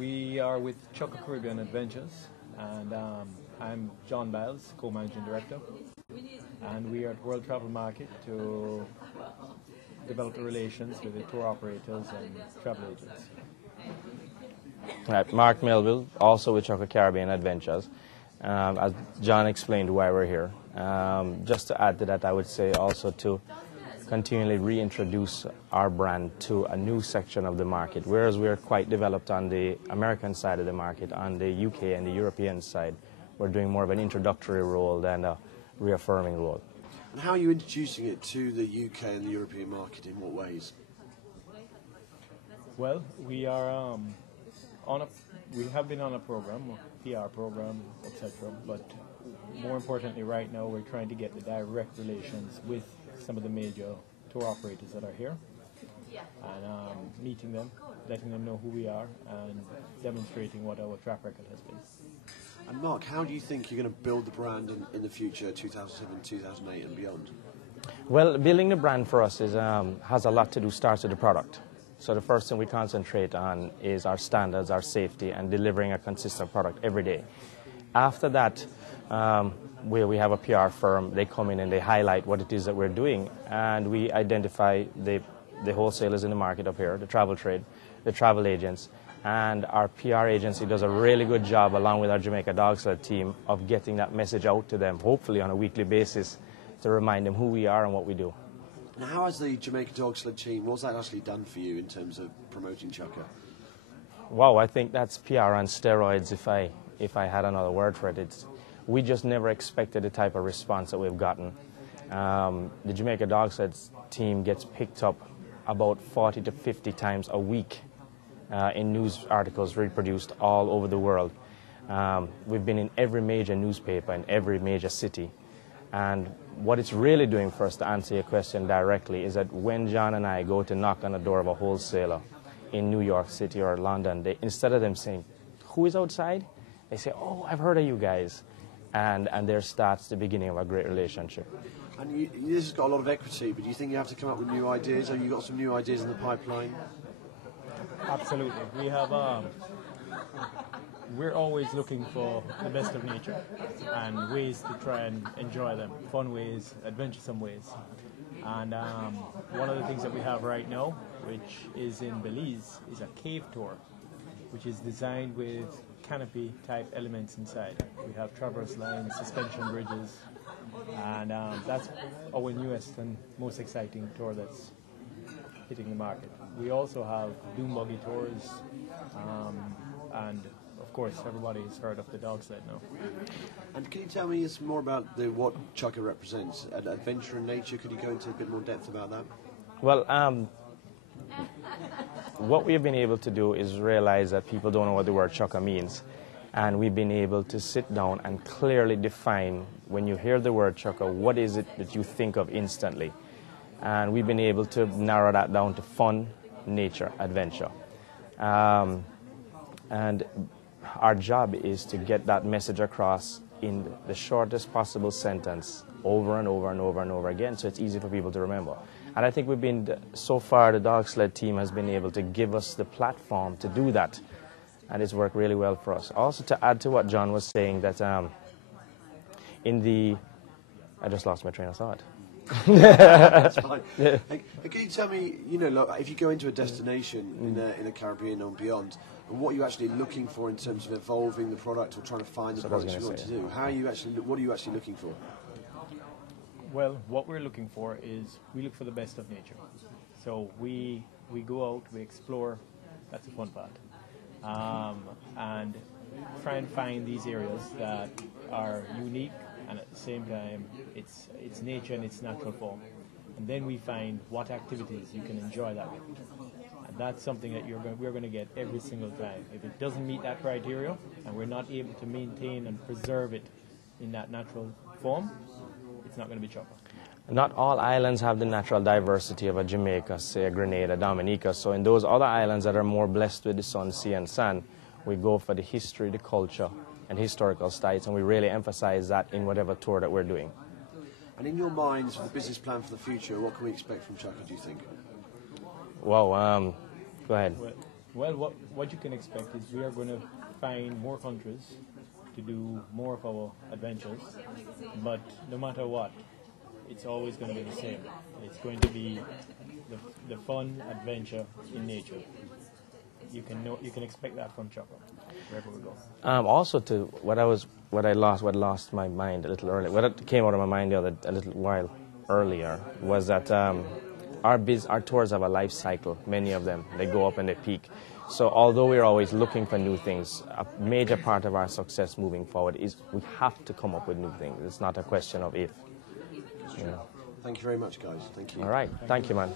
We are with Chukka Caribbean Adventures, and I'm John Byles, co-managing director, and we are at World Travel Market to develop the relations with the tour operators and travel agents. Right, Marc Melville, also with Chukka Caribbean Adventures. As John explained why we're here. Just to add to that, I would say also to continually reintroduce our brand to a new section of the market. Whereas we're quite developed on the American side of the market, on the UK and the European side, we're doing more of an introductory role than a reaffirming role. And how are you introducing it to the UK and the European market? In what ways? Well, we are we have been on a program, a PR program, etc. But more importantly, right now we're trying to get the direct relations with some of the major tour operators that are here, and meeting them, letting them know who we are, and demonstrating what our track record has been. And Mark, how do you think you're going to build the brand in the future, 2007, 2008 and beyond? Well, building the brand for us is, has a lot to do, starts with the product. So the first thing we concentrate on is our standards, our safety, and delivering a consistent product every day. After that, where we have a PR firm, they come in and they highlight what it is that we're doing, and we identify the wholesalers in the market up here, the travel trade, the travel agents, and our PR agency does a really good job, along with our Jamaica Dog Sled team, of getting that message out to them, hopefully on a weekly basis, to remind them who we are and what we do. Now, how has the Jamaica Dog Sled team, what's that actually done for you in terms of promoting Chukka? Wow, I think that's PR on steroids, if I had another word for it. We just never expected the type of response that we've gotten. The Jamaica Dog Sled team gets picked up about 40 to 50 times a week in news articles reproduced all over the world. We've been in every major newspaper in every major city. And what it's really doing for us, to answer your question directly, is that when John and I go to knock on the door of a wholesaler in New York City or London, instead of them saying, "Who is outside?" they say, "Oh, I've heard of you guys." And there starts the beginning of a great relationship. And this has got a lot of equity, but do you think you have to come up with new ideas? Have you got some new ideas in the pipeline? Absolutely. We have. We're always looking for the best of nature and ways to try and enjoy them, fun ways, adventuresome ways. And one of the things that we have right now, which is in Belize, is a cave tour, which is designed with canopy type elements inside. We have traverse lines, suspension bridges, and that's our newest and most exciting tour that's hitting the market. We also have dune buggy tours, and of course everybody has heard of the dog sled now. And can you tell me some more about what Chukka represents? Adventure and nature, could you go into a bit more depth about that? Well, what we've been able to do is realize that people don't know what the word Chukka means. And we've been able to sit down and clearly define, when you hear the word Chukka, what is it that you think of instantly. And we've been able to narrow that down to fun, nature, adventure. And our job is to get that message across in the shortest possible sentence over and over and over and over again, so it's easy for people to remember. And I think we've been, so far, the Dog Sled team has been able to give us the platform to do that, and it's worked really well for us. Also, to add to what John was saying, that I just lost my train of thought. That's fine. Hey, can you tell me, if you go into a destination in the Caribbean or beyond, and what you're actually looking for in terms of evolving the product or trying to find the products you want to do? What are you actually looking for? Well, what we're looking for is we look for the best of nature. So we go out, we explore. That's the fun part, and try and find these areas that are unique, and at the same time it's nature in its natural form. And then we find what activities you can enjoy that with. And that's something that we're going to get every single time. If it doesn't meet that criteria and we're not able to maintain and preserve it in that natural form, it's not going to be Chukka. Not all islands have the natural diversity of a Jamaica, say a Grenada, Dominica. So in those other islands that are more blessed with the sun, sea and sand, we go for the history, the culture, and historical sites, and we really emphasize that in whatever tour that we're doing. And in your minds, for the business plan for the future, what can we expect from Chukka, do you think? Wow, go ahead. Well, what you can expect is we are going to find more countries to do more of our adventures, but no matter what, it's always going to be the same. It's going to be the fun adventure in nature. You can expect that from Chukka wherever we go. Also, to what lost my mind a little earlier. What came out of my mind a little while earlier was that our tours have a life cycle. Many of them, they go up and they peak. So although we're always looking for new things, a major part of our success moving forward is we have to come up with new things. It's not a question of if. Thank you very much, guys. Thank you. All right. Thank you, man.